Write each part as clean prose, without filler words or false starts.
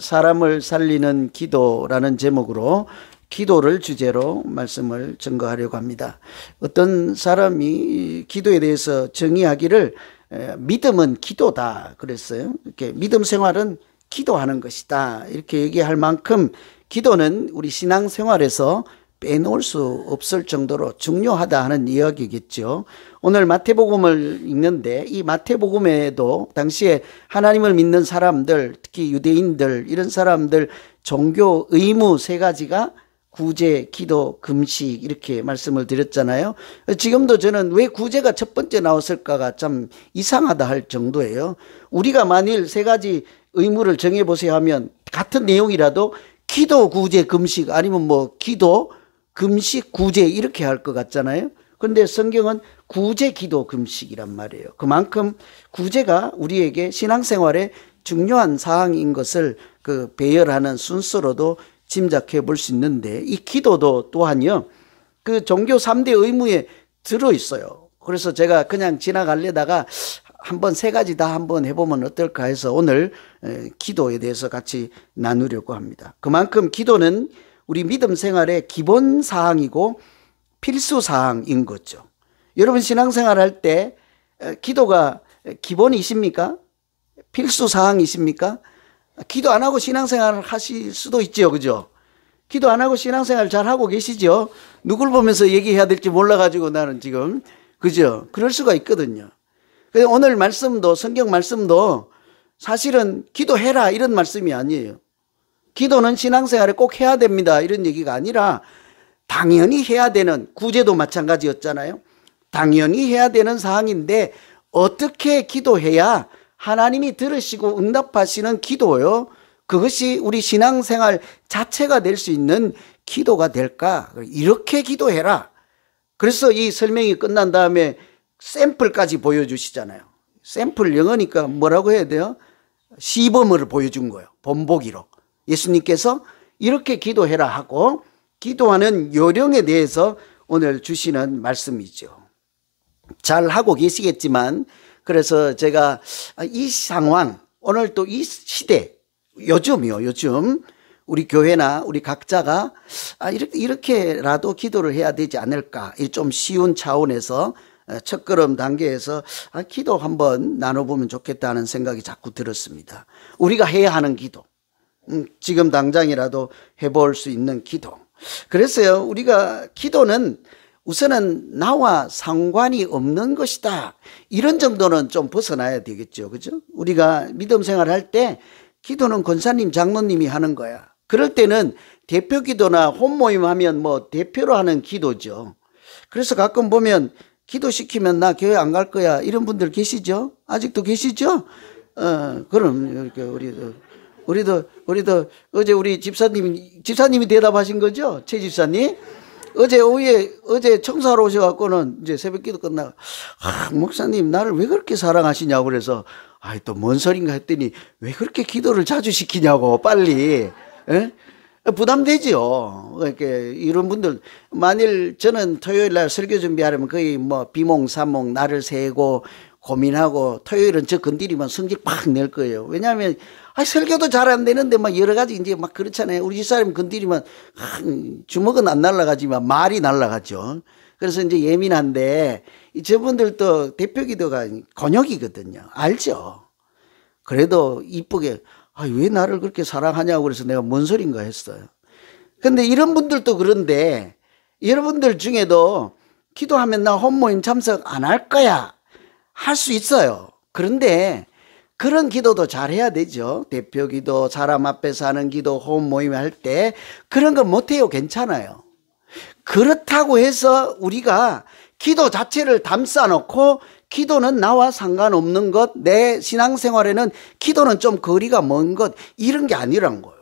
사람을 살리는 기도라는 제목으로 기도를 주제로 말씀을 증거하려고 합니다. 어떤 사람이 기도에 대해서 정의하기를 믿음은 기도다 그랬어요. 이렇게 믿음 생활은 기도하는 것이다 이렇게 얘기할 만큼 기도는 우리 신앙생활에서 빼놓을 수 없을 정도로 중요하다 하는 이야기겠죠. 오늘 마태복음을 읽는데 이 마태복음에도 당시에 하나님을 믿는 사람들, 특히 유대인들 이런 사람들 종교 의무 세 가지가 구제, 기도, 금식 이렇게 말씀을 드렸잖아요. 지금도 저는 왜 구제가 첫 번째 나왔을까가 참 이상하다 할 정도예요. 우리가 만일 세 가지 의무를 정해보세요 하면 같은 내용이라도 기도, 구제, 금식 아니면 뭐 기도, 금식, 구제 이렇게 할 것 같잖아요. 그런데 성경은 구제, 기도, 금식이란 말이에요. 그만큼 구제가 우리에게 신앙생활에 중요한 사항인 것을 배열하는 순서로도 짐작해 볼 수 있는데 이 기도도 또한요. 그 종교 3대 의무에 들어있어요. 그래서 제가 그냥 지나가려다가 한번 세 가지 다 한번 해보면 어떨까 해서 오늘 기도에 대해서 같이 나누려고 합니다. 그만큼 기도는 우리 믿음 생활의 기본 사항이고 필수 사항인 거죠. 여러분 신앙생활 할 때 기도가 기본이십니까? 필수 사항이십니까? 기도 안 하고 신앙생활을 하실 수도 있죠. 그죠? 기도 안 하고 신앙생활 잘 하고 계시죠? 누굴 보면서 얘기해야 될지 몰라가지고 나는 지금 그죠? 그럴 수가 있거든요. 그래서 오늘 말씀도 성경 말씀도 사실은 기도해라 이런 말씀이 아니에요. 기도는 신앙생활에 꼭 해야 됩니다 이런 얘기가 아니라 당연히 해야 되는, 구제도 마찬가지였잖아요. 당연히 해야 되는 사항인데 어떻게 기도해야 하나님이 들으시고 응답하시는 기도요, 그것이 우리 신앙생활 자체가 될 수 있는 기도가 될까? 이렇게 기도해라. 그래서 이 설명이 끝난 다음에 샘플까지 보여주시잖아요. 샘플 영어니까 뭐라고 해야 돼요? 시범을 보여준 거예요. 본보기로. 예수님께서 이렇게 기도해라 하고 기도하는 요령에 대해서 오늘 주시는 말씀이죠. 잘 하고 계시겠지만 그래서 제가 이 상황, 오늘 또 이 시대, 요즘 우리 교회나 우리 각자가 이렇게라도 기도를 해야 되지 않을까, 좀 쉬운 차원에서 첫걸음 단계에서 기도 한번 나눠보면 좋겠다는 생각이 자꾸 들었습니다. 우리가 해야 하는 기도, 지금 당장이라도 해볼 수 있는 기도. 그래서요, 우리가 기도는 우선은 나와 상관이 없는 것이다 이런 정도는 좀 벗어나야 되겠죠. 그죠? 우리가 믿음 생활할 때 기도는 권사님 장로님이 하는 거야. 그럴 때는 대표 기도나 혼모임 하면 뭐 대표로 하는 기도죠. 그래서 가끔 보면 기도시키면 나 교회 안 갈 거야 이런 분들 계시죠? 아직도 계시죠? 그럼 이렇게 우리도 어제 우리 집사님이 대답하신 거죠? 최 집사님? 어제 청소하러 오셔갖고는 이제 새벽 기도 끝나고, 목사님, 나를 왜 그렇게 사랑하시냐고 그래서, 또 뭔 소린가 했더니, 왜 그렇게 기도를 자주 시키냐고, 빨리. 에? 부담되죠. 이렇게, 이런 분들, 만일 저는 토요일 날 설교 준비하려면 거의 뭐 비몽사몽 날을 새고 고민하고 토요일은 저 건드리면 성질 팍 낼 거예요. 왜냐하면, 설교도 잘 안 되는데 막 여러 가지 이제 막 그렇잖아요. 우리 집사람 건드리면 주먹은 안 날아가지만 말이 날아가죠. 그래서 이제 예민한데 저분들도 대표 기도가 곤욕이거든요. 알죠? 그래도 이쁘게 왜 나를 그렇게 사랑하냐고 그래서 내가 뭔 소린가 했어요. 근데 이런 분들도 그런데 여러분들 중에도 기도하면 나 혼모임 참석 안 할 거야 할 수 있어요. 그런데 그런 기도도 잘 해야 되죠. 대표 기도, 사람 앞에서 하는 기도, 호흡 모임 할 때 그런 거 못해요. 괜찮아요. 그렇다고 해서 우리가 기도 자체를 담싸놓고 기도는 나와 상관없는 것, 내 신앙생활에는 기도는 좀 거리가 먼 것, 이런 게 아니란 거예요.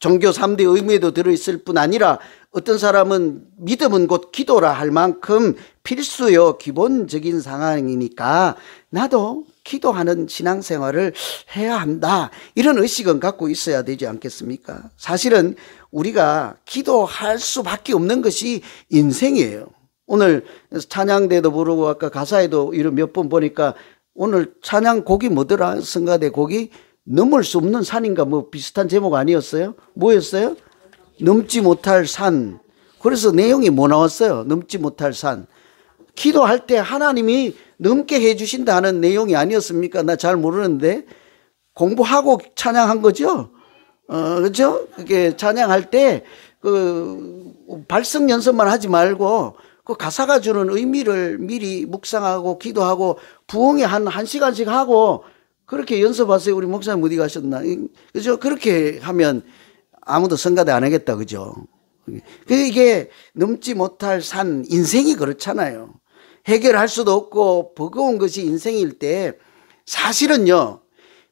종교 3대 의무에도 들어있을 뿐 아니라 어떤 사람은 믿음은 곧 기도라 할 만큼 필수요 기본적인 상황이니까 나도 기도하는 신앙생활을 해야 한다 이런 의식은 갖고 있어야 되지 않겠습니까? 사실은 우리가 기도할 수밖에 없는 것이 인생이에요. 오늘 찬양대도 부르고 아까 가사에도 이런 몇 번 보니까 오늘 찬양 곡이 뭐더라? 성가대 곡이 넘을 수 없는 산인가 뭐 비슷한 제목 아니었어요? 뭐였어요? 넘지 못할 산. 그래서 내용이 뭐 나왔어요? 넘지 못할 산. 기도할 때 하나님이 넘게 해주신다 하는 내용이 아니었습니까? 나 잘 모르는데 공부하고 찬양한 거죠? 그렇죠? 그게 찬양할 때 그 발성 연습만 하지 말고 그 가사가 주는 의미를 미리 묵상하고 기도하고 부흥에 한 1시간씩 하고 그렇게 연습하세요. 우리 목사님 어디 가셨나? 그죠? 그렇게 하면 아무도 성가대 안 하겠다. 그죠? 이게 넘지 못할 산, 인생이 그렇잖아요. 해결할 수도 없고 버거운 것이 인생일 때 사실은요,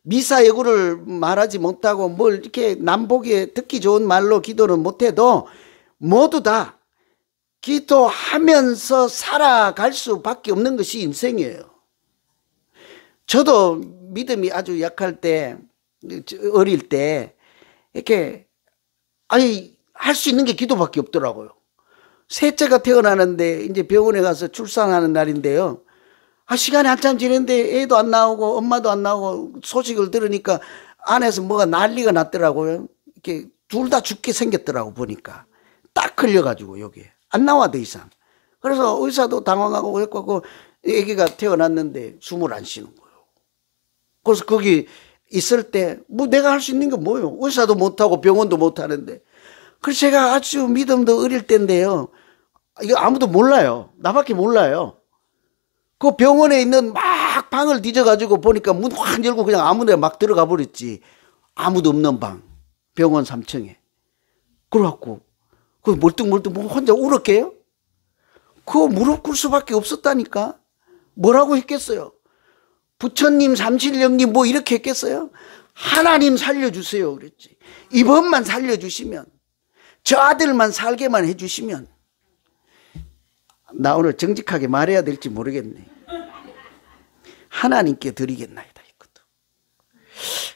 미사여구를 말하지 못하고 뭘 이렇게 남보기에 듣기 좋은 말로 기도는 못해도 모두 다 기도하면서 살아갈 수밖에 없는 것이 인생이에요. 저도 믿음이 아주 약할 때, 어릴 때 이렇게 할 수 있는 게 기도밖에 없더라고요. 셋째가 태어나는데 이제 병원에 가서 출산하는 날인데요. 시간이 한참 지났는데 애도 안 나오고 엄마도 안 나오고 소식을 들으니까 안에서 뭐가 난리가 났더라고요. 이렇게 둘 다 죽게 생겼더라고 보니까. 딱 걸려가지고 여기에. 안 나와 더 이상. 그래서 의사도 당황하고 했고 애기가 태어났는데 숨을 안 쉬는 거예요. 그래서 거기 있을 때 뭐 내가 할 수 있는 게 뭐예요? 의사도 못하고 병원도 못하는데. 그래서 제가 아주 믿음도 어릴 때인데요. 이거 아무도 몰라요. 나밖에 몰라요. 그 병원에 있는 막 방을 뒤져가지고 보니까 문 확 열고 그냥 아무데나 막 들어가 버렸지. 아무도 없는 방. 병원 3층에. 그래갖고 그 멀뚱멀뚱 혼자 울었게요? 그거 무릎 꿇을 수밖에 없었다니까. 뭐라고 했겠어요? 부처님, 삼신령님 뭐 이렇게 했겠어요? 하나님 살려주세요 그랬지. 이번만 살려주시면, 저 아들만 살게만 해주시면. 나 오늘 정직하게 말해야 될지 모르겠네. 하나님께 드리겠나이다 이것도.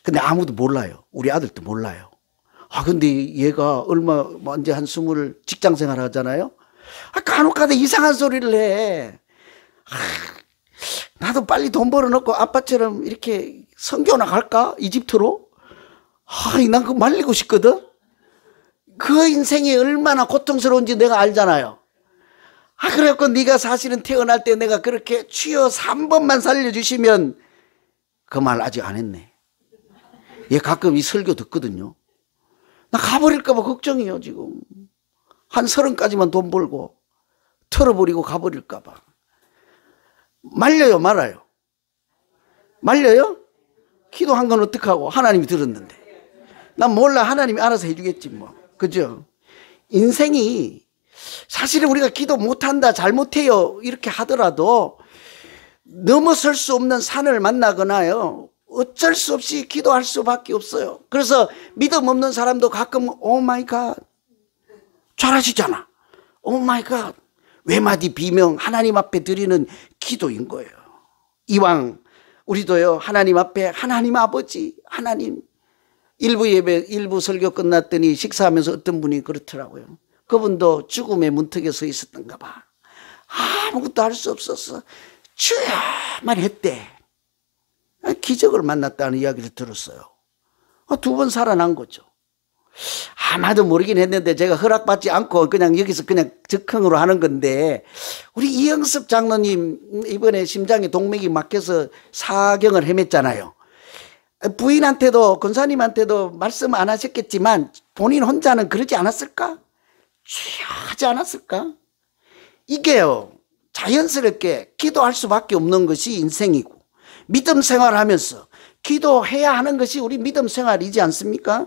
근데 아무도 몰라요. 우리 아들도 몰라요. 근데 얘가 얼마 언제 한 20 직장생활 하잖아요. 간혹가다 이상한 소리를 해. 나도 빨리 돈 벌어놓고 아빠처럼 이렇게 선교나 갈까? 이집트로? 난 그거 말리고 싶거든. 그 인생이 얼마나 고통스러운지 내가 알잖아요. 그래갖고 네가 사실은 태어날 때 내가 그렇게 주여 3번만 살려주시면, 그 말 아직 안 했네. 얘 가끔 이 설교 듣거든요. 나 가버릴까 봐 걱정이에요 지금. 한 30까지만 돈 벌고 털어버리고 가버릴까 봐. 말려요 말아요? 말려요? 기도한 건 어떡하고, 하나님이 들었는데. 난 몰라, 하나님이 알아서 해주겠지 뭐. 그죠? 인생이 사실은 우리가 기도 못한다, 잘못해요 이렇게 하더라도 넘어설 수 없는 산을 만나거나요, 어쩔 수 없이 기도할 수밖에 없어요. 그래서 믿음 없는 사람도 가끔 오 마이 갓 잘하시잖아, 오 마이 갓 외마디 비명 하나님 앞에 드리는 기도인 거예요. 이왕 우리도요, 하나님 앞에 하나님 아버지, 하나님. 일부 예배, 일부 설교 끝났더니 식사하면서 어떤 분이 그렇더라고요. 그분도 죽음의 문턱에 서 있었던가 봐. 아무것도 할 수 없었어. 주야만 했대. 기적을 만났다는 이야기를 들었어요. 2번 살아난 거죠. 아마도 모르긴 했는데 제가 허락받지 않고 그냥 여기서 그냥 즉흥으로 하는 건데, 우리 이영섭 장로님 이번에 심장에 동맥이 막혀서 사경을 헤맸잖아요. 부인한테도 권사님한테도 말씀 안 하셨겠지만 본인 혼자는 그러지 않았을까? 하지 않았을까? 이게요, 자연스럽게 기도할 수밖에 없는 것이 인생이고, 믿음 생활하면서 기도해야 하는 것이 우리 믿음 생활이지 않습니까?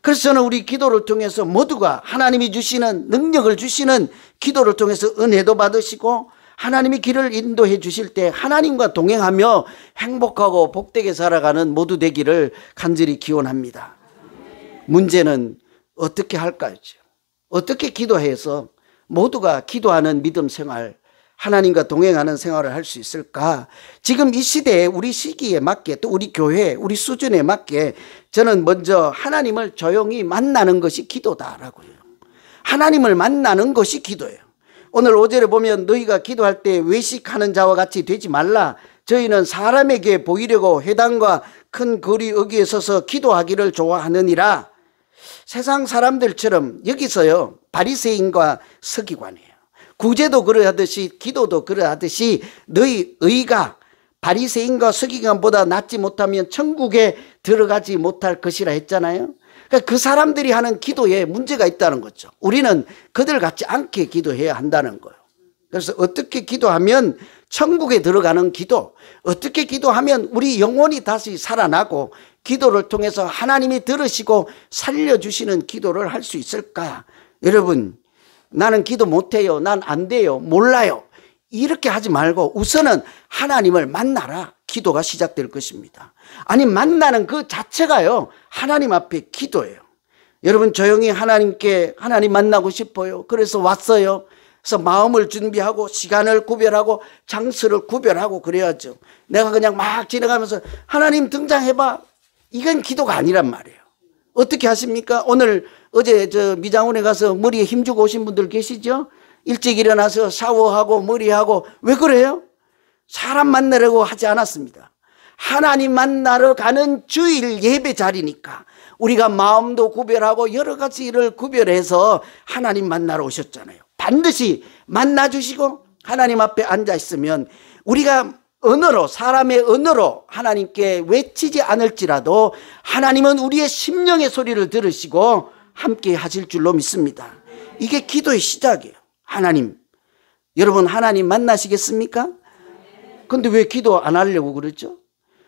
그래서 저는 우리 기도를 통해서 모두가 하나님이 주시는 능력을 주시는 기도를 통해서 은혜도 받으시고, 하나님이 길을 인도해 주실 때 하나님과 동행하며 행복하고 복되게 살아가는 모두 되기를 간절히 기원합니다. 문제는 어떻게 할까요? 어떻게 기도해서 모두가 기도하는 믿음 생활, 하나님과 동행하는 생활을 할 수 있을까? 지금 이 시대에 우리 시기에 맞게, 또 우리 교회, 우리 수준에 맞게 저는 먼저 하나님을 조용히 만나는 것이 기도다라고 해요. 하나님을 만나는 것이 기도예요. 오늘 5절에 보면 너희가 기도할 때 외식하는 자와 같이 되지 말라. 저희는 사람에게 보이려고 회당과 큰 거리 어귀에 서서 기도하기를 좋아하느니라. 세상 사람들처럼 여기서요, 바리새인과 서기관이에요. 구제도 그러하듯이 기도도 그러하듯이 너희 의가 바리새인과 서기관보다 낫지 못하면 천국에 들어가지 못할 것이라 했잖아요. 그러니까 그 사람들이 하는 기도에 문제가 있다는 거죠. 우리는 그들 같지 않게 기도해야 한다는 거예요. 그래서 어떻게 기도하면 천국에 들어가는 기도, 어떻게 기도하면 우리 영혼이 다시 살아나고 기도를 통해서 하나님이 들으시고 살려주시는 기도를 할 수 있을까? 여러분, 나는 기도 못해요, 난 안 돼요, 몰라요, 이렇게 하지 말고 우선은 하나님을 만나라. 기도가 시작될 것입니다. 아니, 만나는 그 자체가요, 하나님 앞에 기도예요. 여러분, 조용히 하나님 만나고 싶어요. 그래서 왔어요. 그래서 마음을 준비하고 시간을 구별하고 장소를 구별하고 그래야죠. 내가 그냥 막 지나가면서 하나님 등장해봐, 이건 기도가 아니란 말이에요. 어떻게 하십니까? 어제 미장원에 가서 머리에 힘주고 오신 분들 계시죠? 일찍 일어나서 샤워하고 머리하고. 왜 그래요? 사람 만나려고 하지 않았습니다. 하나님 만나러 가는 주일 예배 자리니까 우리가 마음도 구별하고 여러 가지 일을 구별해서 하나님 만나러 오셨잖아요. 반드시 만나주시고 하나님 앞에 앉아있으면 우리가 언어로, 사람의 언어로 하나님께 외치지 않을지라도 하나님은 우리의 심령의 소리를 들으시고 함께 하실 줄로 믿습니다. 이게 기도의 시작이에요. 하나님, 여러분 하나님 만나시겠습니까? 근데 왜 기도 안 하려고 그러죠?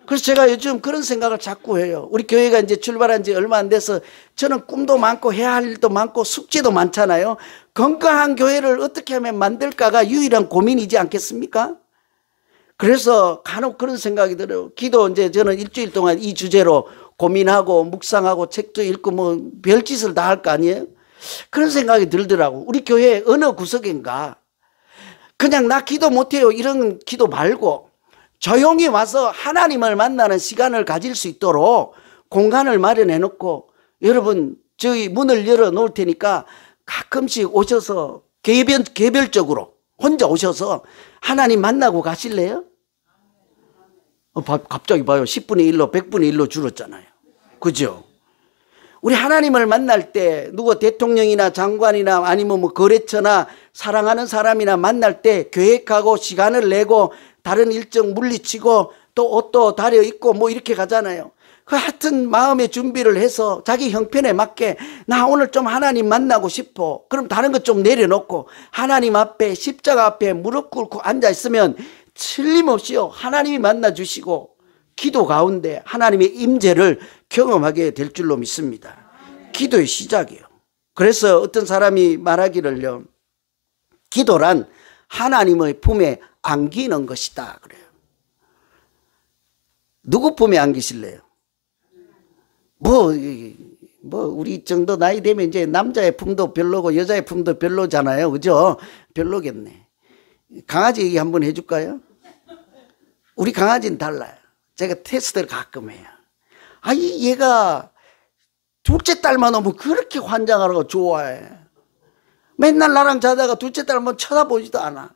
그래서 제가 요즘 그런 생각을 자꾸 해요. 우리 교회가 이제 출발한 지 얼마 안 돼서 저는 꿈도 많고 해야 할 일도 많고 숙제도 많잖아요. 건강한 교회를 어떻게 하면 만들까가 유일한 고민이지 않겠습니까? 그래서 간혹 그런 생각이 들어요. 기도 이제 저는 일주일 동안 이 주제로 고민하고 묵상하고 책도 읽고 뭐 별짓을 다 할 거 아니에요? 그런 생각이 들더라고. 우리 교회 어느 구석인가 그냥 나 기도 못해요 이런 기도 말고 조용히 와서 하나님을 만나는 시간을 가질 수 있도록 공간을 마련해 놓고, 여러분 저희 문을 열어 놓을 테니까 가끔씩 오셔서 개별적으로 혼자 오셔서 하나님 만나고 가실래요? 갑자기 봐요. 10분의 1로 100분의 1로 줄었잖아요. 그죠? 우리 하나님을 만날 때 누구 대통령이나 장관이나 아니면 뭐 거래처나 사랑하는 사람이나 만날 때 계획하고 시간을 내고 다른 일정 물리치고 또 옷도 다려 입고 뭐 이렇게 가잖아요. 그 하여튼 마음의 준비를 해서 자기 형편에 맞게 나 오늘 좀 하나님 만나고 싶어. 그럼 다른 것 좀 내려놓고 하나님 앞에 십자가 앞에 무릎 꿇고 앉아있으면 틀림없이요 하나님이 만나주시고 기도 가운데 하나님의 임재를 경험하게 될 줄로 믿습니다. 기도의 시작이에요. 그래서 어떤 사람이 말하기를요, 기도란 하나님의 품에 안기는 것이다 그래요. 누구 품에 안기실래요? 뭐 우리 정도 나이 되면 이제 남자의 품도 별로고 여자의 품도 별로잖아요. 그죠? 별로겠네. 강아지 얘기 한번 해줄까요? 우리 강아지는 달라요. 제가 테스트를 가끔 해요. 얘가 둘째 딸만 오면 그렇게 환장하고 좋아해. 맨날 나랑 자다가 둘째 딸만 쳐다보지도 않아.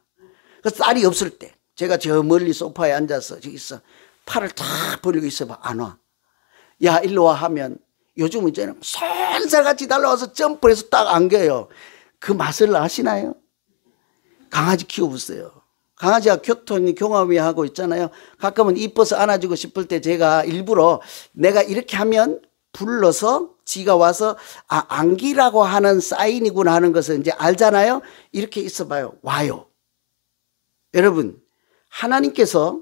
그래서 딸이 없을 때 제가 저 멀리 소파에 앉아서 저기서 팔을 탁 벌리고 있어봐. 안 와. 야 일로 와 하면 요즘은 이제는 손살같이 달려와서 점프해서 딱 안겨요. 그 맛을 아시나요? 강아지 키워보세요. 강아지가 교통이 경험이 하고 있잖아요. 가끔은 이뻐서 안아주고 싶을 때 제가 일부러 내가 이렇게 하면 불러서 지가 와서 안기라고 하는 사인이구나 하는 것을 이제 알잖아요. 이렇게 있어봐요. 와요. 여러분, 하나님께서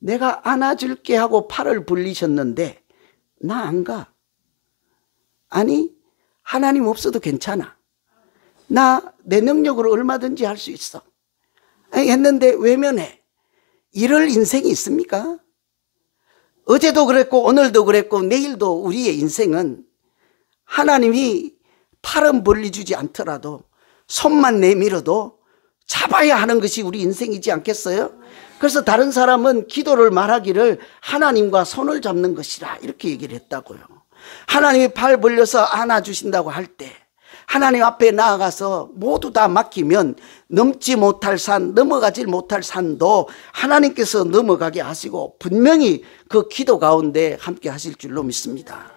내가 안아줄게 하고 팔을 벌리셨는데 나 안 가. 아니, 하나님 없어도 괜찮아. 나 내 능력으로 얼마든지 할 수 있어. 했는데 외면해. 이럴 인생이 있습니까? 어제도 그랬고 오늘도 그랬고 내일도 우리의 인생은 하나님이 팔은 벌려주지 않더라도 손만 내밀어도 잡아야 하는 것이 우리 인생이지 않겠어요? 그래서 다른 사람은 기도를 말하기를 하나님과 손을 잡는 것이라 이렇게 얘기를 했다고요. 하나님이 팔 벌려서 안아주신다고 할 때 하나님 앞에 나아가서 모두 다 맡기면 넘지 못할 산, 넘어가지 못할 산도 하나님께서 넘어가게 하시고 분명히 그 기도 가운데 함께 하실 줄로 믿습니다.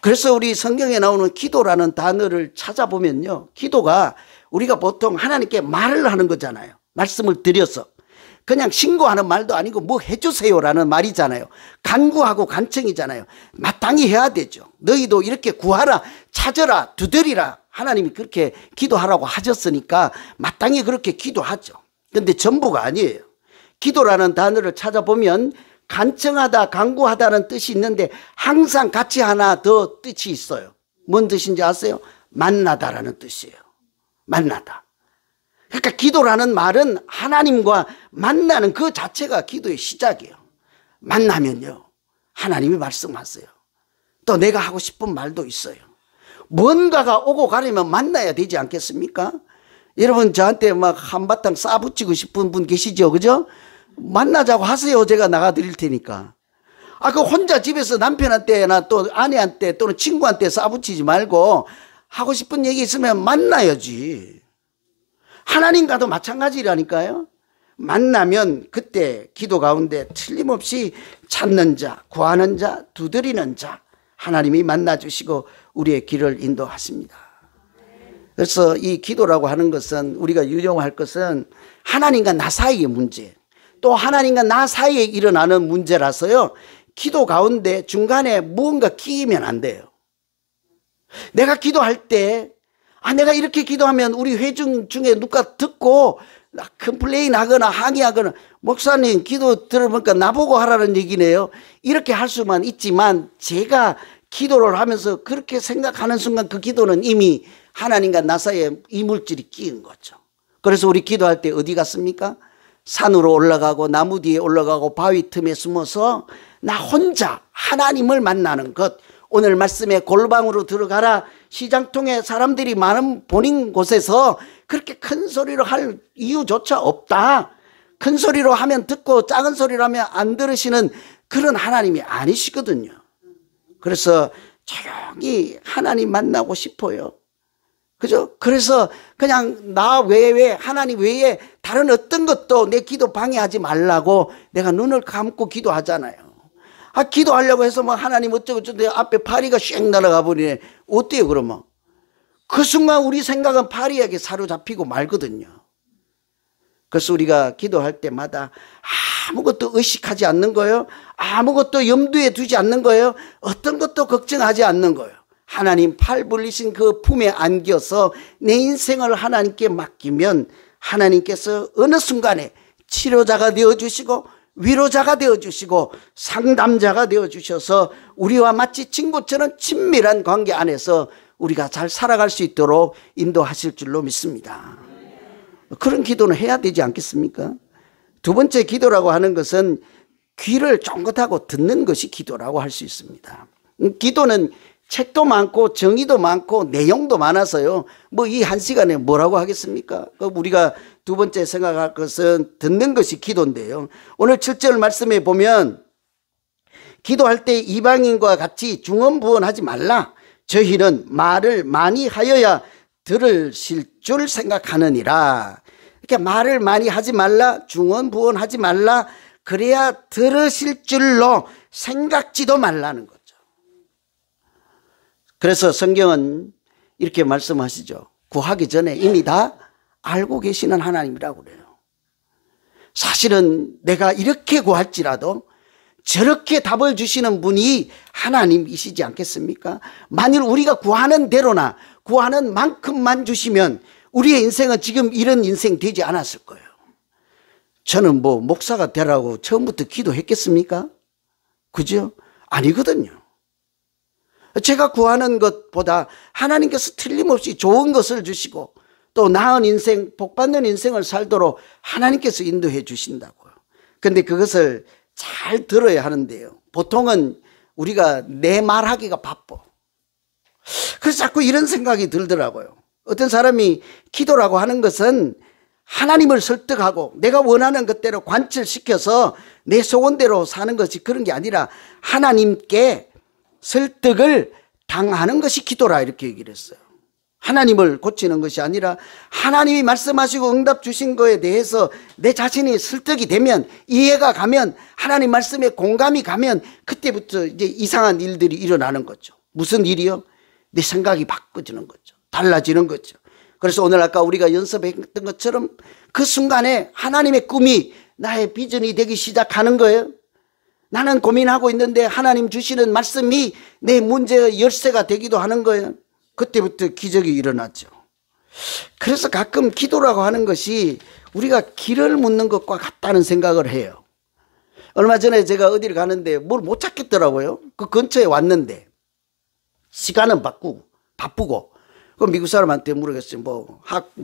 그래서 우리 성경에 나오는 기도라는 단어를 찾아보면요, 기도가 우리가 보통 하나님께 말을 하는 거잖아요. 말씀을 드려서 그냥 신고하는 말도 아니고 뭐 해주세요라는 말이잖아요. 간구하고 간청이잖아요. 마땅히 해야 되죠. 너희도 이렇게 구하라, 찾으라, 두드리라. 하나님이 그렇게 기도하라고 하셨으니까 마땅히 그렇게 기도하죠. 근데 전부가 아니에요. 기도라는 단어를 찾아보면 간청하다, 간구하다는 뜻이 있는데 항상 같이 하나 더 뜻이 있어요. 뭔 뜻인지 아세요? 만나다라는 뜻이에요. 만나다. 그러니까 기도라는 말은 하나님과 만나는 그 자체가 기도의 시작이에요. 만나면요, 하나님이 말씀하세요. 또 내가 하고 싶은 말도 있어요. 뭔가가 오고 가려면 만나야 되지 않겠습니까? 여러분 저한테 막 한바탕 싸붙이고 싶은 분 계시죠? 그죠? 만나자고 하세요. 제가 나가드릴 테니까. 그 혼자 집에서 남편한테나 또 아내한테 또는 친구한테 싸붙이지 말고 하고 싶은 얘기 있으면 만나야지. 하나님과도 마찬가지라니까요. 만나면 그때 기도 가운데 틀림없이 찾는 자, 구하는 자, 두드리는 자, 하나님이 만나주시고 우리의 길을 인도하십니다. 그래서 이 기도라고 하는 것은 우리가 유념할 것은 하나님과 나 사이의 문제, 또 하나님과 나 사이에 일어나는 문제라서요, 기도 가운데 중간에 무언가 끼이면 안 돼요. 내가 기도할 때 내가 이렇게 기도하면 우리 회중 중에 누가 듣고 컴플레인 하거나 항의하거나 목사님 기도 들어보니까 나보고 하라는 얘기네요. 이렇게 할 수만 있지만 제가 기도를 하면서 그렇게 생각하는 순간 그 기도는 이미 하나님과 나 사이에 이물질이 끼인 거죠. 그래서 우리 기도할 때 어디 갔습니까? 산으로 올라가고 나무 뒤에 올라가고 바위 틈에 숨어서 나 혼자 하나님을 만나는 것. 오늘 말씀에 골방으로 들어가라, 시장통에 사람들이 많은 보는 곳에서 그렇게 큰 소리로 할 이유조차 없다. 큰 소리로 하면 듣고 작은 소리로 하면 안 들으시는 그런 하나님이 아니시거든요. 그래서 조용히 하나님 만나고 싶어요. 그죠? 그래서 그냥 나 외에, 하나님 외에 다른 어떤 것도 내 기도 방해하지 말라고 내가 눈을 감고 기도하잖아요. 기도하려고 해서 뭐 하나님 어쩌고 앞에 파리가 씩 날아가 버리네. 어때요 그러면? 그 순간 우리 생각은 파리에게 사로잡히고 말거든요. 그래서 우리가 기도할 때마다 아무것도 의식하지 않는 거예요. 아무것도 염두에 두지 않는 거예요. 어떤 것도 걱정하지 않는 거예요. 하나님 팔 벌리신 그 품에 안겨서 내 인생을 하나님께 맡기면 하나님께서 어느 순간에 치료자가 되어주시고 위로자가 되어주시고 상담자가 되어주셔서 우리와 마치 친구처럼 친밀한 관계 안에서 우리가 잘 살아갈 수 있도록 인도하실 줄로 믿습니다. 그런 기도는 해야 되지 않겠습니까? 두 번째 기도라고 하는 것은 귀를 쫑긋하고 듣는 것이 기도라고 할 수 있습니다. 기도는 책도 많고 정의도 많고 내용도 많아서요, 뭐 이 한 시간에 뭐라고 하겠습니까? 우리가 두 번째 생각할 것은 듣는 것이 기도인데요, 오늘 7절 말씀에 보면 기도할 때 이방인과 같이 중언부언하지 말라. 저희는 말을 많이 하여야 들으실 줄 생각하느니라. 이렇게 말을 많이 하지 말라, 중언부언하지 말라, 그래야 들으실 줄로 생각지도 말라는 거죠. 그래서 성경은 이렇게 말씀하시죠. 구하기 전에 이미 다 알고 계시는 하나님이라고 그래요. 사실은 내가 이렇게 구할지라도 저렇게 답을 주시는 분이 하나님이시지 않겠습니까? 만일 우리가 구하는 대로나 구하는 만큼만 주시면 우리의 인생은 지금 이런 인생 되지 않았을 거예요. 저는 뭐 목사가 되라고 처음부터 기도했겠습니까? 그죠? 아니거든요. 제가 구하는 것보다 하나님께서 틀림없이 좋은 것을 주시고 또 나은 인생, 복받는 인생을 살도록 하나님께서 인도해 주신다고요. 그런데 그것을 잘 들어야 하는데요, 보통은 우리가 내 말하기가 바빠. 그래서 자꾸 이런 생각이 들더라고요. 어떤 사람이 기도라고 하는 것은 하나님을 설득하고 내가 원하는 것대로 관철시켜서 내 소원대로 사는 것이 그런 게 아니라 하나님께 설득을 당하는 것이 기도라, 이렇게 얘기를 했어요. 하나님을 고치는 것이 아니라 하나님이 말씀하시고 응답 주신 거에 대해서 내 자신이 설득이 되면, 이해가 가면, 하나님 말씀에 공감이 가면 그때부터 이제 이상한 일들이 일어나는 거죠. 무슨 일이요? 내 생각이 바꿔지는 거죠. 달라지는 거죠. 그래서 오늘 아까 우리가 연습했던 것처럼 그 순간에 하나님의 꿈이 나의 비전이 되기 시작하는 거예요. 나는 고민하고 있는데 하나님 주시는 말씀이 내 문제의 열쇠가 되기도 하는 거예요. 그때부터 기적이 일어나죠. 그래서 가끔 기도라고 하는 것이 우리가 길을 묻는 것과 같다는 생각을 해요. 얼마 전에 제가 어디를 가는데 뭘 못 찾겠더라고요. 그 근처에 왔는데 시간은 바쁘고 그 미국 사람한테 물어봤어요. 뭐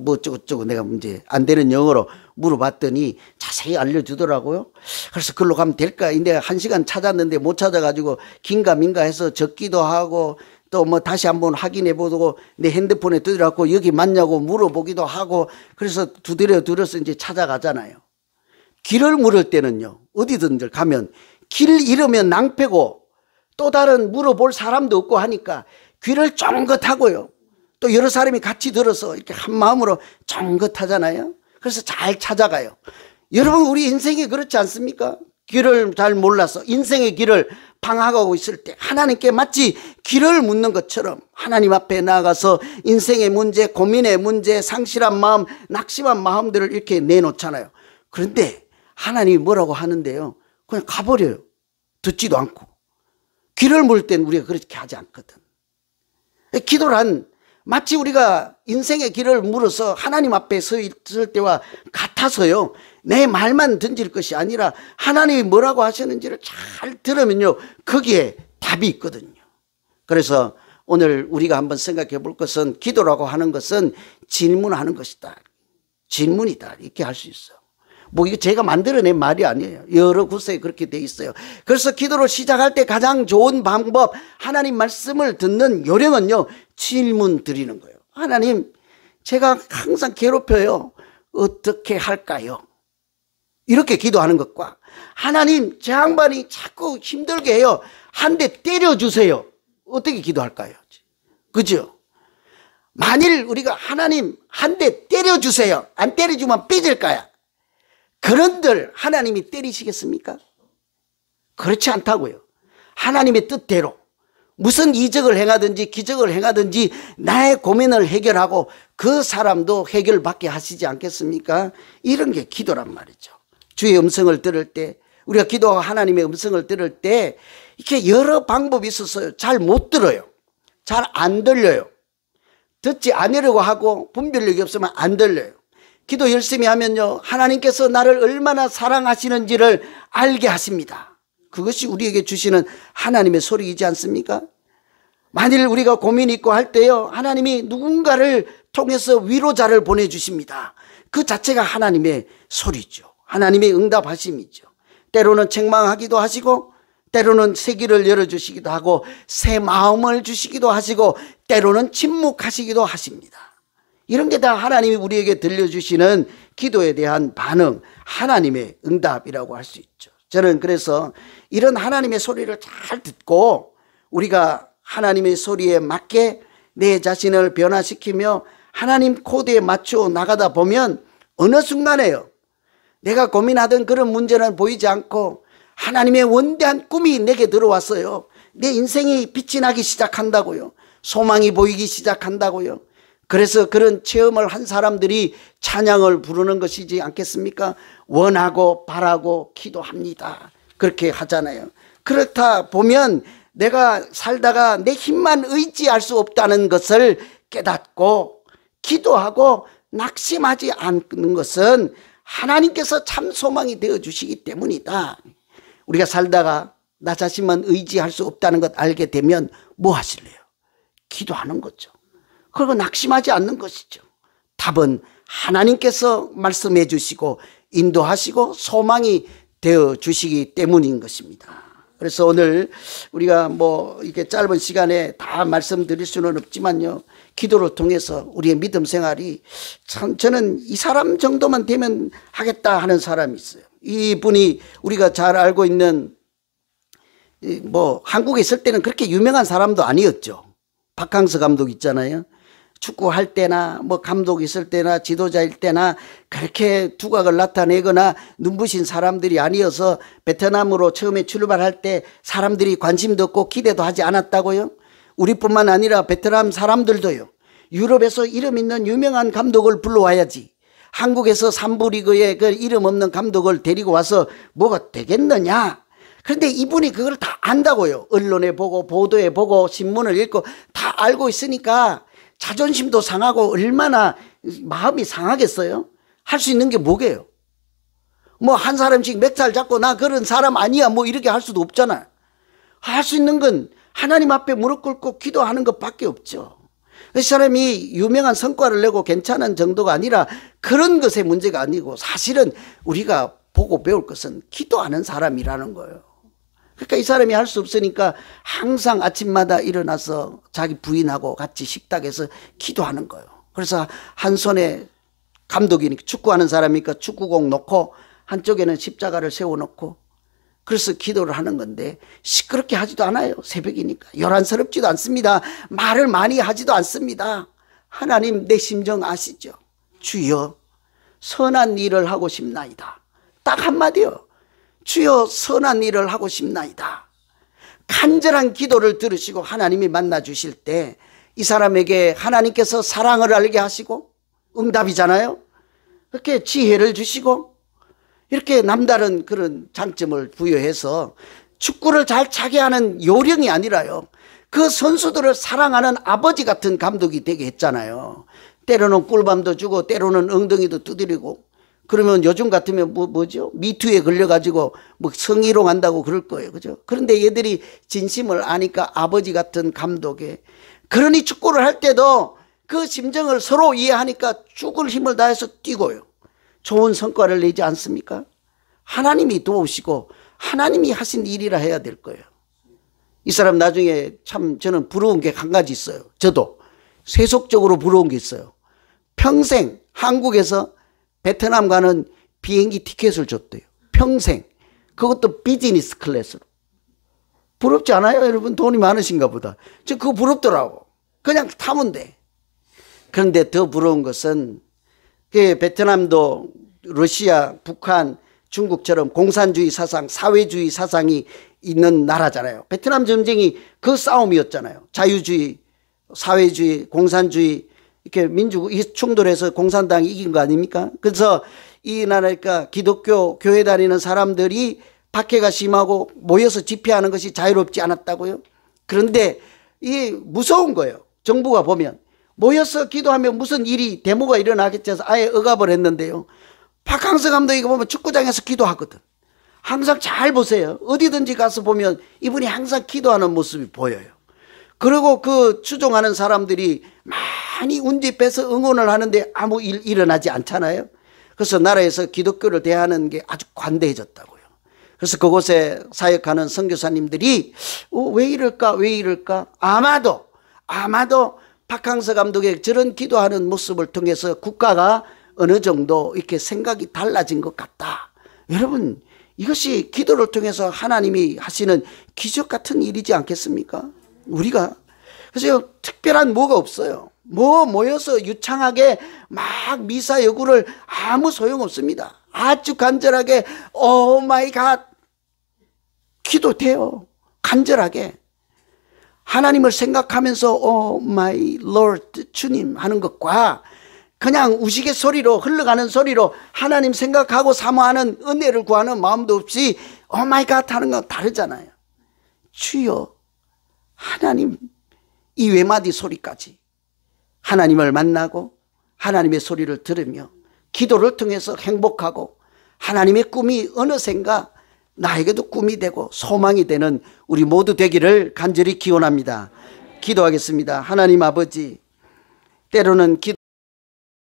어쩌고저쩌고 내가 문제 안 되는 영어로 물어봤더니 자세히 알려주더라고요. 그래서 그걸로 가면 될까? 근데 1시간 찾았는데 못 찾아가지고 긴가민가 해서 적기도 하고 또 뭐 다시 한번 확인해보고 내 핸드폰에 뜨더라고 여기 맞냐고 물어보기도 하고, 그래서 두드려서 이제 찾아가잖아요. 길을 물을 때는요, 어디든지 가면 길 잃으면 낭패고 또 다른 물어볼 사람도 없고 하니까 귀를 쫑긋하고요. 또 여러 사람이 같이 들어서 이렇게 한 마음으로 쫑긋하잖아요. 그래서 잘 찾아가요. 여러분, 우리 인생이 그렇지 않습니까? 길을 잘 몰라서 인생의 길을 방황하고 있을 때 하나님께 마치 길을 묻는 것처럼 하나님 앞에 나아가서 인생의 문제, 고민의 문제, 상실한 마음, 낙심한 마음들을 이렇게 내놓잖아요. 그런데 하나님이 뭐라고 하는데요, 그냥 가버려요. 듣지도 않고. 길을 물을 땐 우리가 그렇게 하지 않거든. 기도란 마치 우리가 인생의 길을 물어서 하나님 앞에 서 있을 때와 같아서요, 내 말만 던질 것이 아니라 하나님이 뭐라고 하시는지를 잘 들으면요, 거기에 답이 있거든요. 그래서 오늘 우리가 한번 생각해 볼 것은, 기도라고 하는 것은 질문하는 것이다, 질문이다, 이렇게 할 수 있어요. 뭐 이거 제가 만들어낸 말이 아니에요. 여러 구석에 그렇게 돼 있어요. 그래서 기도를 시작할 때 가장 좋은 방법, 하나님 말씀을 듣는 요령은요, 질문 드리는 거예요. 하나님, 제가 항상 괴롭혀요. 어떻게 할까요? 이렇게 기도하는 것과, 하나님, 제 양반이 자꾸 힘들게 해요. 한 대 때려주세요. 어떻게 기도할까요? 그죠? 만일 우리가 하나님 한 대 때려주세요. 안 때려주면 삐질 거야. 그런들 하나님이 때리시겠습니까? 그렇지 않다고요. 하나님의 뜻대로 무슨 이적을 행하든지 기적을 행하든지 나의 고민을 해결하고 그 사람도 해결받게 하시지 않겠습니까? 이런 게 기도란 말이죠. 주의 음성을 들을 때, 우리가 기도하고 하나님의 음성을 들을 때 이렇게 여러 방법이 있어서 잘 못 들어요. 잘 안 들려요. 듣지 않으려고 하고 분별력이 없으면 안 들려요. 기도 열심히 하면요, 하나님께서 나를 얼마나 사랑하시는지를 알게 하십니다. 그것이 우리에게 주시는 하나님의 소리이지 않습니까? 만일 우리가 고민이 있고 할 때요, 하나님이 누군가를 통해서 위로자를 보내주십니다. 그 자체가 하나님의 소리죠. 하나님의 응답하심이죠. 때로는 책망하기도 하시고, 때로는 새 길을 열어주시기도 하고, 새 마음을 주시기도 하시고, 때로는 침묵하시기도 하십니다. 이런 게 다 하나님이 우리에게 들려주시는 기도에 대한 반응, 하나님의 응답이라고 할 수 있죠. 저는 그래서 이런 하나님의 소리를 잘 듣고 우리가 하나님의 소리에 맞게 내 자신을 변화시키며 하나님 코드에 맞추어 나가다 보면 어느 순간에요, 내가 고민하던 그런 문제는 보이지 않고 하나님의 원대한 꿈이 내게 들어왔어요. 내 인생이 빛이 나기 시작한다고요. 소망이 보이기 시작한다고요. 그래서 그런 체험을 한 사람들이 찬양을 부르는 것이지 않겠습니까? 원하고 바라고 기도합니다. 그렇게 하잖아요. 그렇다 보면 내가 살다가 내 힘만 의지할 수 없다는 것을 깨닫고 기도하고 낙심하지 않는 것은 하나님께서 참 소망이 되어주시기 때문이다. 우리가 살다가 나 자신만 의지할 수 없다는 것 알게 되면 뭐 하실래요? 기도하는 거죠. 그리고 낙심하지 않는 것이죠. 답은 하나님께서 말씀해 주시고 인도하시고 소망이 되어 주시기 때문인 것입니다. 그래서 오늘 우리가 뭐 이렇게 짧은 시간에 다 말씀드릴 수는 없지만요, 기도를 통해서 우리의 믿음 생활이 참, 저는 이 사람 정도만 되면 하겠다 하는 사람이 있어요. 이분이 우리가 잘 알고 있는, 뭐 한국에 있을 때는 그렇게 유명한 사람도 아니었죠. 박항서 감독 있잖아요. 축구할 때나 뭐 감독 있을 때나 지도자일 때나 그렇게 두각을 나타내거나 눈부신 사람들이 아니어서 베트남으로 처음에 출발할 때 사람들이 관심도 없고 기대도 하지 않았다고요? 우리뿐만 아니라 베트남 사람들도요. 유럽에서 이름 있는 유명한 감독을 불러와야지. 한국에서 3부 리그에 그 이름 없는 감독을 데리고 와서 뭐가 되겠느냐? 그런데 이분이 그걸 다 안다고요. 언론에 보고 보도에 보고 신문을 읽고 다 알고 있으니까 자존심도 상하고 얼마나 마음이 상하겠어요? 할 수 있는 게 뭐게요? 뭐 한 사람씩 멱살 잡고 나 그런 사람 아니야 뭐 이렇게 할 수도 없잖아요. 할 수 있는 건 하나님 앞에 무릎 꿇고 기도하는 것밖에 없죠. 그 사람이 유명한 성과를 내고 괜찮은 정도가 아니라 그런 것의 문제가 아니고 사실은 우리가 보고 배울 것은 기도하는 사람이라는 거예요. 그러니까 이 사람이 할 수 없으니까 항상 아침마다 일어나서 자기 부인하고 같이 식탁에서 기도하는 거예요. 그래서 한 손에 감독이니까 축구하는 사람이니까 축구공 놓고 한쪽에는 십자가를 세워놓고 그래서 기도를 하는 건데 시끄럽게 하지도 않아요. 새벽이니까 요란스럽지도 않습니다. 말을 많이 하지도 않습니다. 하나님 내 심정 아시죠? 주여 선한 일을 하고 싶나이다. 딱 한마디요. 주여 선한 일을 하고 싶나이다. 간절한 기도를 들으시고 하나님이 만나 주실 때 이 사람에게 하나님께서 사랑을 알게 하시고 응답이잖아요. 그렇게 지혜를 주시고 이렇게 남다른 그런 장점을 부여해서 축구를 잘 차게 하는 요령이 아니라요. 그 선수들을 사랑하는 아버지 같은 감독이 되게 했잖아요. 때로는 꿀밤도 주고 때로는 엉덩이도 두드리고 그러면 요즘 같으면 뭐죠? 미투에 걸려가지고 뭐 성희롱 한다고 그럴 거예요. 그죠? 그런데 얘들이 진심을 아니까 아버지 같은 감독에 그러니 축구를 할 때도 그 심정을 서로 이해하니까 죽을 힘을 다해서 뛰고요. 좋은 성과를 내지 않습니까? 하나님이 도우시고 하나님이 하신 일이라 해야 될 거예요. 이 사람 나중에 참 저는 부러운 게 한 가지 있어요. 저도 세속적으로 부러운 게 있어요. 평생 한국에서 베트남 가는 비행기 티켓을 줬대요. 평생. 그것도 비즈니스 클래스로. 부럽지 않아요? 여러분 돈이 많으신가 보다. 저 그거 부럽더라고. 그냥 타면 돼. 그런데 더 부러운 것은 베트남도 러시아, 북한, 중국처럼 공산주의 사상, 사회주의 사상이 있는 나라잖아요. 베트남 전쟁이 그 싸움이었잖아요. 자유주의, 사회주의, 공산주의 이렇게 민주이 충돌해서 공산당이 이긴 거 아닙니까? 그래서 이 나라니까 기독교 교회 다니는 사람들이 박해가 심하고 모여서 집회하는 것이 자유롭지 않았다고요. 그런데 이 무서운 거예요. 정부가 보면 모여서 기도하면 무슨 일이 데모가 일어나겠지 해서 아예 억압을 했는데요. 박항서 감독이 보면 축구장에서 기도하거든. 항상 잘 보세요. 어디든지 가서 보면 이분이 항상 기도하는 모습이 보여요. 그리고 그 추종하는 사람들이 많이 운집해서 응원을 하는데 아무 일 일어나지 않잖아요. 그래서 나라에서 기독교를 대하는 게 아주 관대해졌다고요. 그래서 그곳에 사역하는 선교사님들이 왜 이럴까 왜 이럴까 아마도 박항서 감독의 저런 기도하는 모습을 통해서 국가가 어느 정도 이렇게 생각이 달라진 것 같다. 여러분 이것이 기도를 통해서 하나님이 하시는 기적 같은 일이지 않겠습니까? 우리가 그래서 특별한 뭐가 없어요. 모여서 유창하게 막 미사 여구를 아무 소용없습니다. 아주 간절하게 오 마이 갓 기도돼요. 간절하게 하나님을 생각하면서 오 마이 로드 주님 하는 것과 그냥 우스갯소리로 흘러가는 소리로 하나님 생각하고 사모하는 은혜를 구하는 마음도 없이 오 마이 갓 하는 건 다르잖아요. 주여 하나님 이 외마디 소리까지 하나님을 만나고 하나님의 소리를 들으며 기도를 통해서 행복하고 하나님의 꿈이 어느샌가 나에게도 꿈이 되고 소망이 되는 우리 모두 되기를 간절히 기원합니다. 기도하겠습니다. 하나님 아버지 때로는 기도